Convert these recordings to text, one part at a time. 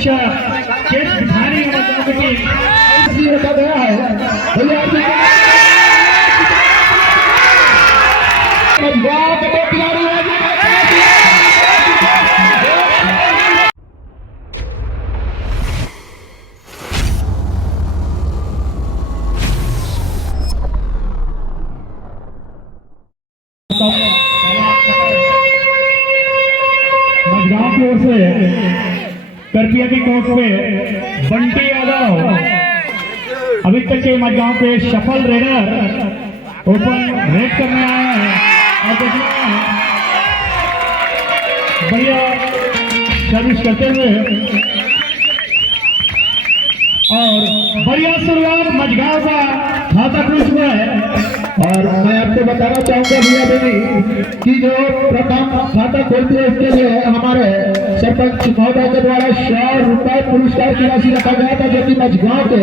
Case दिखाने का मतलब कि रखा गया है मझगांव की ओर से करपिया की कोर्ट पे बंटी यादव अभी तक के मझगांव पे सफल रेडर ओपन रेड करने आया है और देखिए बढ़िया सर्विस करते हुए और बढ़िया शुरुआत मझगांव का खाता खुश हुआ है। और मैं आपको बताना चाहूंगा भैया बेटी कि जो प्रथम खाता खोलते हैं इसके लिए हमारे सरपंच महोदय के द्वारा 100 रुपए पुरस्कार की राशि रखा गया था जो कि मझगांव के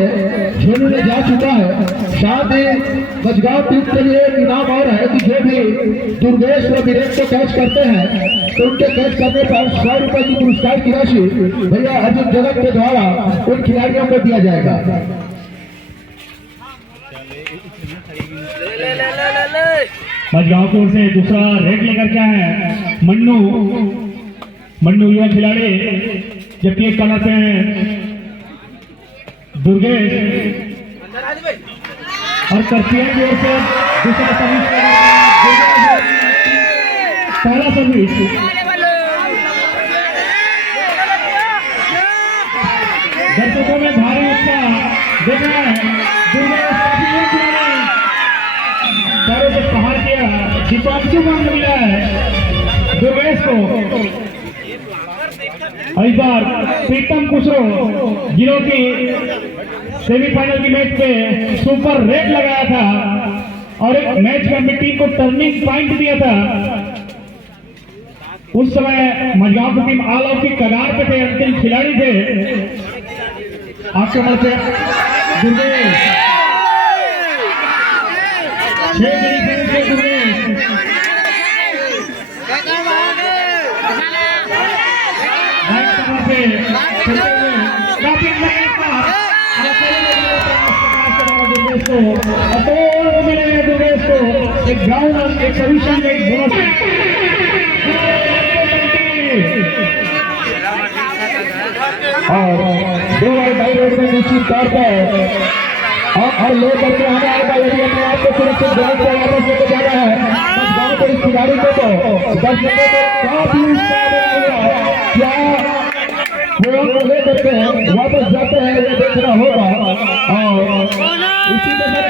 झोलू में जा चुका है। साथ ही मझगांव टीम के लिए इनाम और है कि जो भी दुर्गेश व वीरेन को कैच करते हैं तो उनके कैच करने पर 100 रुपए की पुरस्कार की राशि भैया अर्जुन जगत के द्वारा उन खिलाड़ियों को दिया जाएगा। मझगांव की ओर से दूसरा रेड लेकर क्या है मन्नू युवा खिलाड़ी, जबकि एक कलर पे हैं दुर्गेश और करपिया की ओर से दूसरा सर्विस पहला सर्विस दर्शकों में भारी उत्साह देख रहा है। पैरों से पहाड़ किया दीपांशु को मिला है दुर्गेश को। इस बार प्रीतम कुशरो जिन्हों की सेमीफाइनल की मैच पे सुपर रेड लगाया था और एक मैच कमेटी को टर्निंग पॉइंट दिया था। उस समय मझगांव की टीम ऑल आउट की कगार पे थे, अंतिम खिलाड़ी थे। आक्रमण से दुर्गेश 6 एक ग्राउंड एक सोल्यूशन एक बोनस और 2 बाई रोड में निश्चित तौर पर और लोग करके आने आएगा यदि अपने आप को सुरक्षित ग्राउंड पर वापस लेके जा रहा है। गाँव के इस खिलाड़ी को दर्शकों को काफी क्या वो लेकर के वापस जाते हैं ये देखना होगा। और इसी के साथ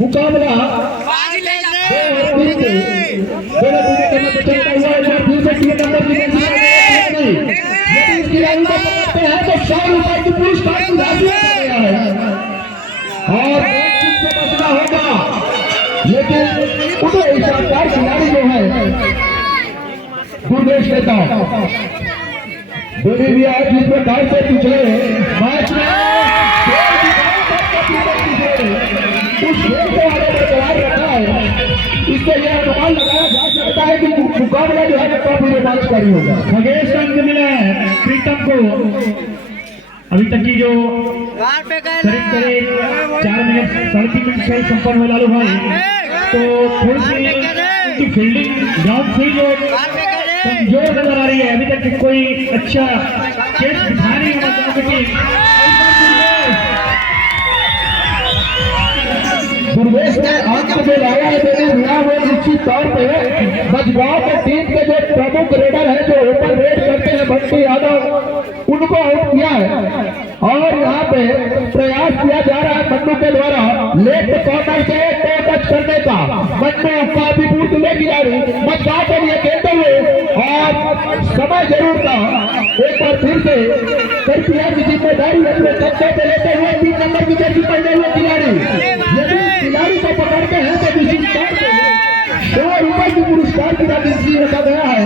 मुकाबला तो 100 रुपए की पुरस्कार की राशि और बचना होगा। लेकिन उन्हें शानदार खिलाड़ी जो है दुर्गेश नेता बोली भी आज जिस प्रकार से पिछले मैच में उस खेल को आगे बरकरार रखा है, इससे यह अनुमान लगाया जा सकता है कि मुकाबला जो है काफी रोमांचकारी होगा। खगेश रंग मिला है प्रीतम को। अभी तक की जो करीब 4 मिनट 3.5 मिनट खेल संपन्न हुआ लालू भाई, तो थोड़ी सी उनकी फील्डिंग ग्राउंड से जो कमजोर नजर आ रही है। अभी तक कोई अच्छा केस दिखाने का मतलब दुर्गेश ने अंक जो लाया है वो निश्चित तौर पे मझगांव के टीम के जो प्रमुख रेडर है जो ओपन रेड करते हैं बंटी यादव उनको आउट किया है। और यहाँ पे प्रयास किया जा रहा है मन्नू के द्वारा लेफ्ट कॉर्नर से टो टच करने का। मन्नू काफी पूर्व ले खिलाड़ी मझगांव के लिए खेलते हुए और समय जरूर था एक बार फिर से करपिया की जिम्मेदारी अपने कब्जे पे लेते हुए 3 नंबर की जर्सी पहने हुए खिलाड़ी को पकड़ते हैं तो निश्चित तौर पे 100 रुपए की पुरस्कार की राशि रखा गया है।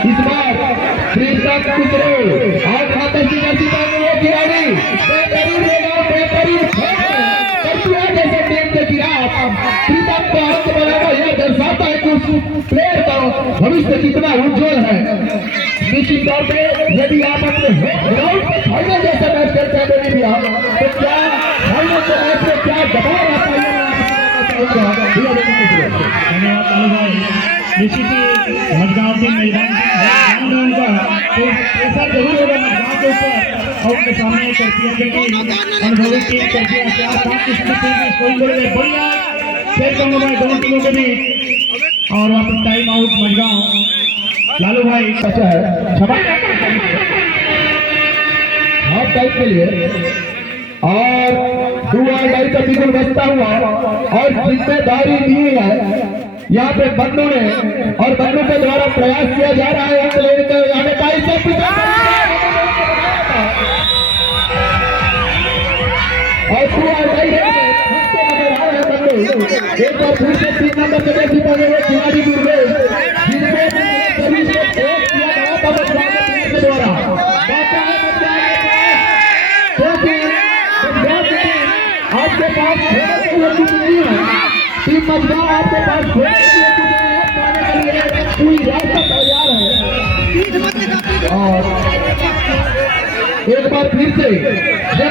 इस बार प्रीतम कुसरो और खाता की जर्सी पहने हुए खिलाड़ी बेहतरीन जैसे टीम के खिलाफ प्रीतम को अंक बनाना यह दर्शाता है कि उस प्लेयर का भविष्य कितना उज्जवल है। निश्चित तौर पे यदि आप अपने ग्राउंड पे फाइनल जैसा मैच खेलते हैं तो क्या फाइनल के मैच में क्या दबाव आता है? धन्यवाद लालू भाई। निश्चित ही मजगांव टीम मैदान उनका प्रेशर जरूर होगा मजगांव के ऊपर और उनके सामने करती है क्योंकि अनुभवी टीम करती है क्या साथ इसमें कोई बोले बढ़िया शेयर करूंगा भाई दोनों टीमों के बीच और वापस टाइम आउट मजगांव लालू भाई अच्छा है हाफ टाइम के लिए और दुआ डाई का बिगुल बचता हुआ और जिम्मेदारी ली है यहाँ पे बंदों ने और बंदों के द्वारा प्रयास किया जा रहा है अंक लेने का आने का एक बार फिर से 3 नंबर के खिलाड़ी दुर्गेश जिनके सभी से टेस्ट किया गया था के द्वारा आपके पास नहीं है टीम मजगांव आपके पास पूरी रास्ता तैयार है और एक बार फिर से जब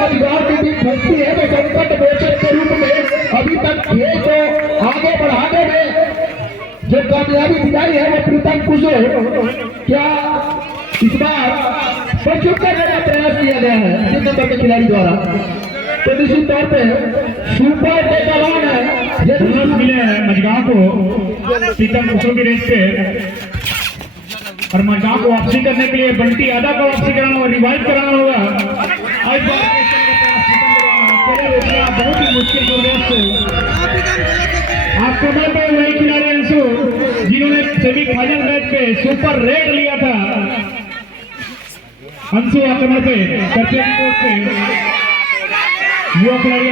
मजगांव की टीम फंसती है तो संकट मोचन के रूप में अभी तक खेल को आगे बढ़ाने में जो कामयाबी दिलाई है वो प्रीतम कुसरो क्या इस बार बच्चों करने का प्रयास किया गया है 3 नंबर के खिलाड़ी द्वारा तो निश्चित तौर पे सुपर डेकालॉन है मिले हैं मजगांव को प्रीतम कुसरो की रेस पे और मजगांव को वापसी करने के लिए बंटी यादव को वापसी कराना होगा रिवाइव कराना होगा बहुत ही मुश्किल आपको बोलते हैं वही खिलाड़ी अंशु जिन्होंने सेमीफाइनल मैच पे सुपर रेड लिया था अंशु आक्रमण पे करते युवा खिलाड़ी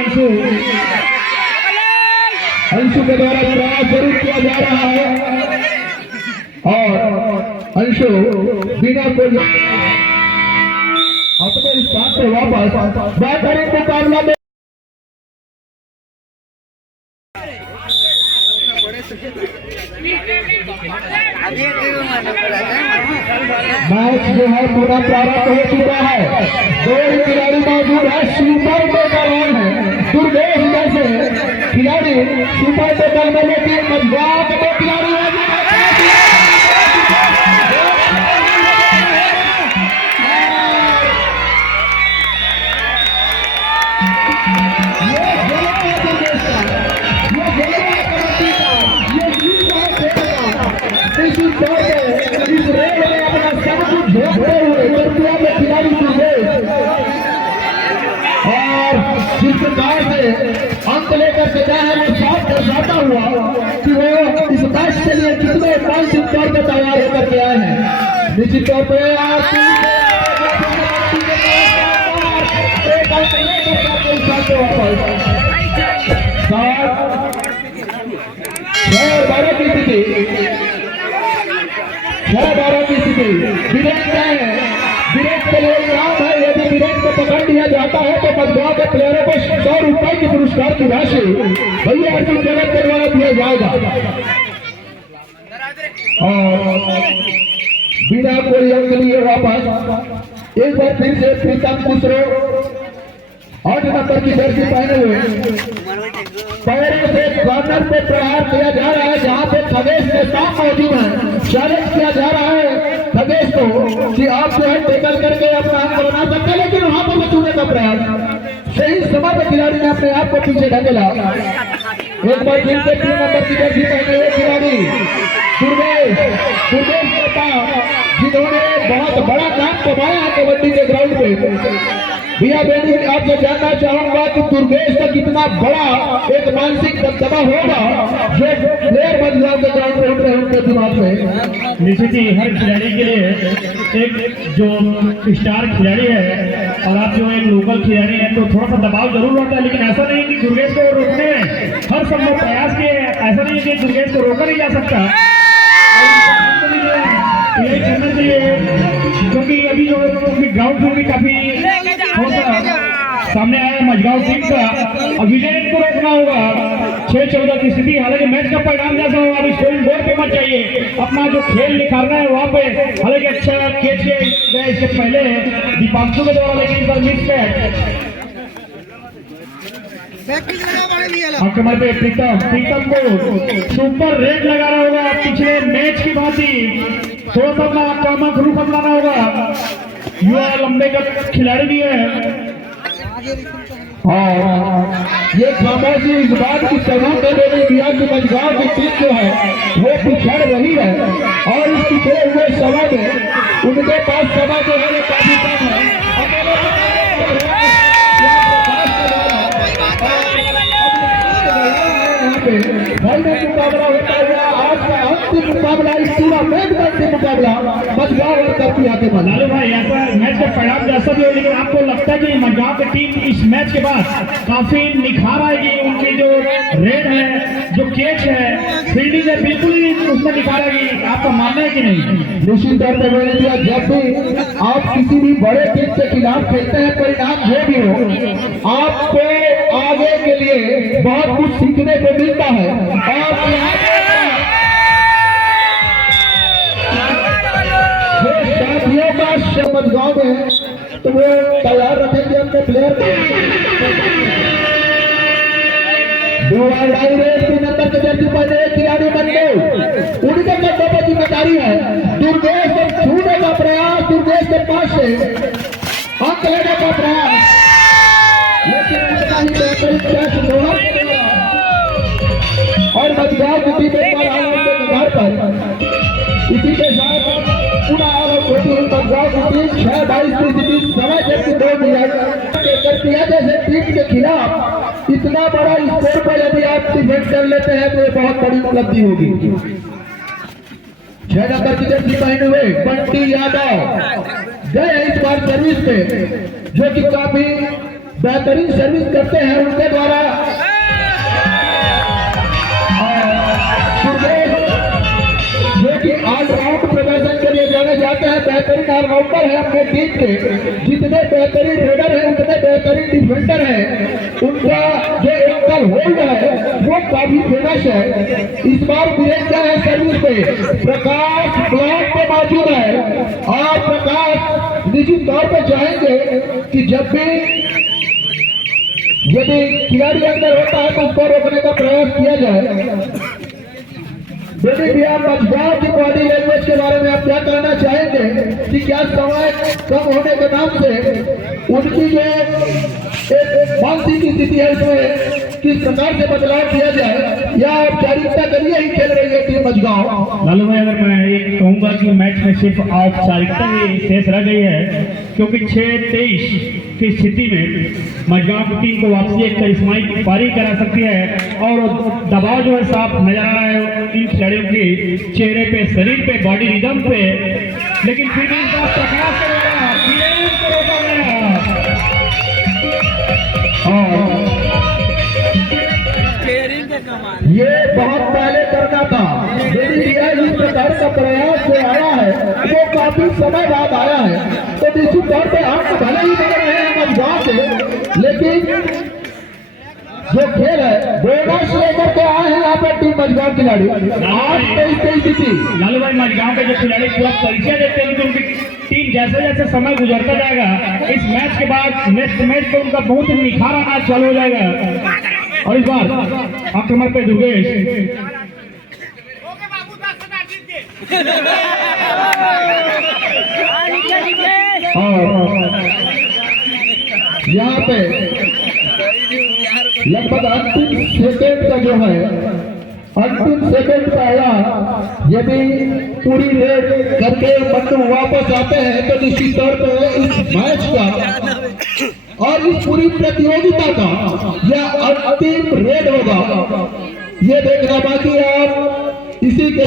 अंशु के द्वारा प्रयास जरूर किया जा रहा है और अंशु बिना कोई अपने स्थान पर वापस बेहतरीन मुकाबला में मैच जो है पूरा प्रारंभ हो चुका है 2 खिलाड़ी मौजूद है सुपर डेकालॉन है दुर्गेश जैसे खिलाड़ी सुपर डेकालॉन में लेकिन मजगांव के 2 खिलाड़ी जिस प्रकार से अंक लेकर के गया है वो साफ दर्शाता हुआ कि वो इस मैच के लिए कितने मानसिक तौर पर तैयार होकर के आए हैं। निश्चित तौर पर की स्थिति 6-12 की स्थिति विरेट के लिए इनाम है यदि विरेट को पकड़ लिया जाता है तो मजगांव के प्लेयरों को 100 रुपए की पुरस्कार की राशि भैया अर्जुन जगत के द्वारा दिया जाएगा और बिना कोई अंक लिए वापस एक बार फिर से प्रीतम कुसरो 8 नंबर की जर्सी पहने हुए पैरों से कॉर्नर पे प्रहार किया जा रहा है जहां पे खगेश के साथ मौजूद है चैलेंज किया जा रहा है खगेश को कि आप जो है टेकल करके अपना अंक बना सकते हैं लेकिन वहां पर छूने का प्रयास सही समय पर खिलाड़ी ने अपने आप को पीछे ढकेला एक बार फिर से 3 नंबर की जर्सी पहने हुए खिलाड़ी दुर्गेश जिन्होंने बहुत बड़ा नाम कमाया है कबड्डी के ग्राउंड पे। भैया बेनी आपसे जानना चाहूंगा कि दुर्गेश का कितना बड़ा एक मानसिक दबदबा होगा जो प्लेयर बदलाव के ग्राउंड पे उठ रहे हैं उनके दिमाग में। निश्चित ही हर खिलाड़ी के लिए एक जो स्टार खिलाड़ी है और आप जो एक लोकल खिलाड़ी हैं तो थोड़ा सा दबाव जरूर होता है, लेकिन ऐसा नहीं कि दुर्गेश को रोकने हर संभव प्रयास किए। ऐसा नहीं कि दुर्गेश को रोका नहीं जा सकता, यही करना चाहिए क्योंकि अभी जो ग्राउंड फ्लोर भी काफी सामने आया मजगांव टीम का और विजय को रोकना होगा 6-14 की स्थिति। हालांकि मैच का परिणाम जैसा हो अभी स्कोरिंग बोर्ड पे मत चाहिए, अपना जो खेल निखारना है वहाँ पे। हालांकि अच्छा कैच किया गया इससे पहले दीपांशु के द्वारा, लेकिन इस बार मिस कैच आक्रमण पे प्रीतम को सुपर रेट लगाना होगा पिछले मैच की भांति। थोड़ा सा अपना आक्रामक रूप अपनाना होगा, युवा लंबे का खिलाड़ी भी है। और ये खामोशी इस बात की सबूत दे रही है कि मजगांव की टीम जो है वो पिछड़ रही है और इस पिछड़े हुए समय में उनके पास समय जो है काफी कम है। मुकाबला होता है आज का अंतिम मुकाबला, इस टूर्नामेंट का अंतिम मुकाबला मजगांव और कपी आते हैं। लालू भाई ऐसा मैच का परिणाम जैसा भी हो, लेकिन आपको लगता है कि मजगांव की टीम इस मैच के बाद काफी निखार आएगी? उनकी जो रेड है, जो कैच है, फील्डिंग है, बिल्कुल ही उसमें निखार आएगी। आपका मानना है कि नहीं? निश्चित तौर पर जब भी आप किसी भी बड़े टीम के खिलाफ खेलते हैं, परिणाम जो भी हो, आपको आगे के लिए बहुत कुछ सीखने को मिलता है। और साथियों का मजगांव में तो वो तैयार रखेंगे अपने प्लेयर को। 3 नंबर के जर्सी पहने एक खिलाड़ी बन गए, उनके कदमों पर जिम्मेदारी है दुर्गेश को छूने का प्रयास, दुर्गेश के पास से अंक लेने का प्रयास, लेकिन उनका ही बेहतरीन प्रयास और मजगांव की टीम एक बार आउट के घर पर। इसी के साथ पुनः आउट होती है मजगांव की टीम 6-22 की स्थिति समय जैसी दौड़ दिया जैसे टीम के खिलाफ इतना बड़ा स्कोर पर यदि आप डिफेंड कर लेते हैं तो ये बहुत बड़ी उपलब्धि होगी। 6 नंबर की जर्सी पहने हुए बंटी यादव गए इस बार सर्विस पे, जो कि काफी बेहतरीन सर्विस करते हैं। उनके द्वारा जो कि ऑलराउंड प्रदर्शन के लिए जाने जाते हैं, बेहतरीन ऑलराउंडर है अपने टीम के। जितने बेहतरीन रेडर है उतने बेहतरीन डिफेंडर है। उनका जो एंकल होल्ड है वो काफी फेमस है। इस बार वीरेंद्र है सर्विस पे, प्रकाश ब्लॉक पे मौजूद है और प्रकाश निश्चित तौर पर चाहेंगे कि जब भी यदि खिलाड़ी अंदर होता है तो उसको रोकने का प्रयास किया जाए। यदि भी आप मजगांव की बॉडी लैंग्वेज के बारे में आप क्या कहना चाहेंगे कि क्या समय कम होने के नाम से उनकी जो एक मानसिक स्थिति है उसमें किस प्रकार से बदलाव किया जाए, या औपचारिकता करिए ही खेल रही है टीम मजगांव? लालू भाई अगर मैं ये कहूँगा कि मैच में सिर्फ औपचारिकता ही शेष रह गई है, क्योंकि 6-23 की स्थिति में मजगांव की टीम को वापसी एक करिश्माई पारी करा सकती है और दबाव जो है साफ नजर आ रहा है इन खिलाड़ियों के चेहरे पे, शरीर पे, बॉडी रिदम पे। लेकिन फिर भी प्रकाश ये बहुत पहले करना था, लेकिन इस प्रकार का प्रयास जो आया है वो काफी समय बाद आया है। तो निश्चित तौर पर अंक भले ही बन रहे हैं मजगांव से, लेकिन जो खेल है बोनस लेकर के आए हैं यहाँ पर टीम मजगांव खिलाड़ी। आज 23 स्थिति लालू भाई मजगांव के जो खिलाड़ी पूरा परिचय देते हैं उनकी टीम जैसे जैसे समय गुजरता जाएगा, इस मैच के बाद नेक्स्ट मैच पे उनका बहुत निखार आना चालू हो जाएगा। और इस बार आक्रमण पे दुर्गेश यहाँ पे लगभग अंतिम सेकेंड का जो है अंतिम सेकंड पे आया, यदि पूरी रेड करके मन्नू वापस आते हैं तो निश्चित तौर पे इस मैच का और इस पूरी प्रतियोगिता का यह अंतिम रेड होगा। ये देखना बाकी है। आप इसी के